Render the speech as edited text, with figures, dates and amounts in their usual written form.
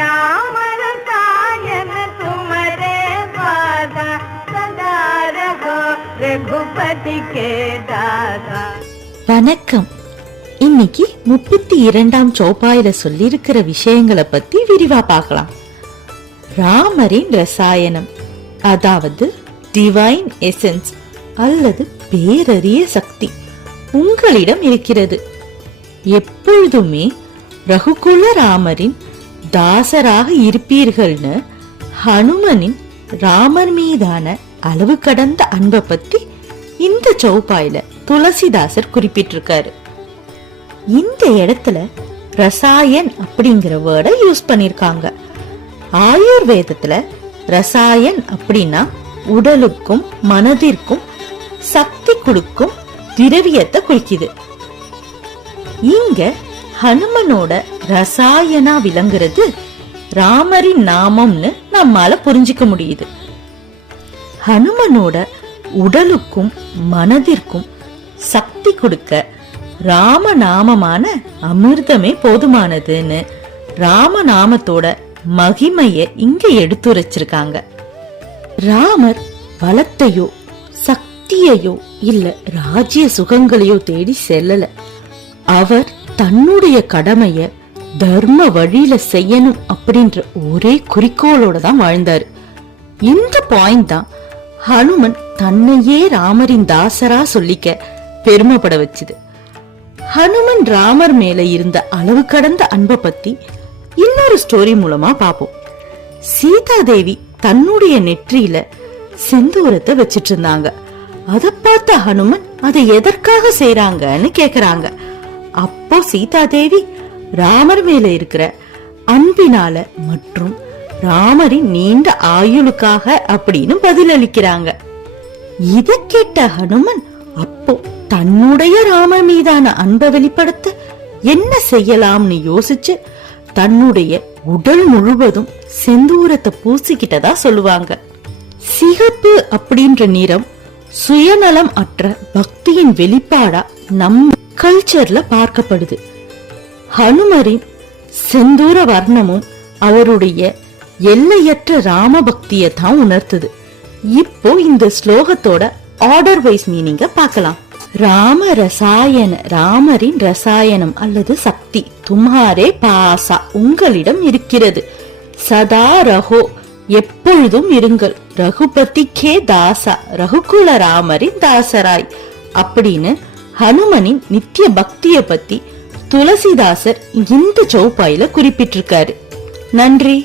राम रसायन तुम्हारे पासा सदा रहो रघुपति के दासा। வணக்கம். இன்னைக்கு 32ஆம் சௌபாயில சொல்லி இருக்கிற விஷயங்களை பத்தி விரிவா பார்க்கலாம். ராமரின் ரசாயனம், அதாவது டிவைன் எசன்ஸ் அல்லது பேரறிய சக்தி உங்களிடம் இருக்கிறது. எப்பொழுதுமே ரகுகுல ராமரின் தாசராக இருப்பீர்கள்னு ஹனுமனின் ராமர் மீதான அளவு கடந்த அன்பை பத்தி இந்த சௌபாயில துளசிதாசர் குறிப்பிட்டிருக்காரு. இந்த இடத்துல ரசாயன் அப்படிங்கிற வேர்டை யூஸ் பண்ணிருக்காங்க. ஆயுர்வேதத்துல ரசாயன் அப்படின்னா உடலுக்கும் மனதிற்கும் சக்தி கொடுக்கும் திரவியத்தை குறிக்குது. இங்க ஹனுமனோட ரசாயனா விளங்குறது ராமரின் நாமம்னு நம்மால புரிஞ்சுக்க முடியுது. ஹனுமனோட உடலுக்கும் மனதிற்கும் சக்தி கொடுக்க ராமநாமமான அமிர்தமே போதுமானதுன்னு ராமநாமத்தோட மகிமைய இங்க எடுத்துரைச்சிருக்காங்க. ராமர் பலத்தையோ சக்தியையோ இல்ல ராஜ்ய சுகங்களையோ தேடி செல்லல. அவர் தன்னுடைய கடமைய தர்ம வழியில செய்யணும் அப்படின்ற ஒரே குறிக்கோளோட தான் வாழ்ந்தாரு. இந்த பாயிண்ட் தான் ஹனுமன் தன்னையே ராமரின் தாசரா சொல்லிக்க பெருமைப்பட வச்சுது. ஹனுமன் ராமர் மேல இருந்த அளவு கடந்த அன்பை பத்தி இன்னொரு ஸ்டோரி மூலமா பாப்போம். சீதா தேவி தன்னுடைய நெற்றியில செந்தூரத்தை வச்சிட்டு இருந்தாங்க. அத பார்த்த ஹனுமன் அதை எதற்காக செய்யறாங்கன்னு கேக்குறாங்க. அப்போ சீதா தேவி ராமர் மேல இருக்கிற அன்பினால மற்றும் ராமரின் நீண்ட ஆயுளுக்காக அப்படின்னு பதிலளிக்கிறாங்க. இத கேட்ட ஹனுமன் அப்போ தன்னுடைய ராமர் மீதான அன்பை வெளிப்படுத்த என்ன செய்யலாம்னு யோசிச்சு தன்னுடைய உடல் முழுவதும் செந்தூரத்தை பூசிக்கிட்டதா சொல்லுவாங்க. சிகப்பு அப்படின்ற நிறம் சுயநலம் அற்ற பக்தியின் வெளிப்பாடா நம் கல்ச்சர்ல பார்க்கப்படுது. ஹனுமரின் செந்தூர வர்ணமும் அவருடைய எல்லையற்ற ராம பக்தியை தான் உணர்த்துது. இப்போ இந்த ஸ்லோகத்தோட ஆர்டர் வைஸ் மீனிங்க பார்க்கலாம். ராம ரசாயன, ராமரின் ரசாயனம் அல்லது சக்தி தும்ஹாரே பாசா உங்களிடம் இருக்கிறது. சதா ரஹோ எப்பொழுதும் இருங்கள், ரகுபதி கே தாசா ரகுகுல ராமரின் தாசராய் அப்படின்னு ஹனுமனின் நித்திய பக்தியை பத்தி துளசிதாசர் இந்த சௌபாயில குறிப்பிட்டிருக்காரு. நன்றி.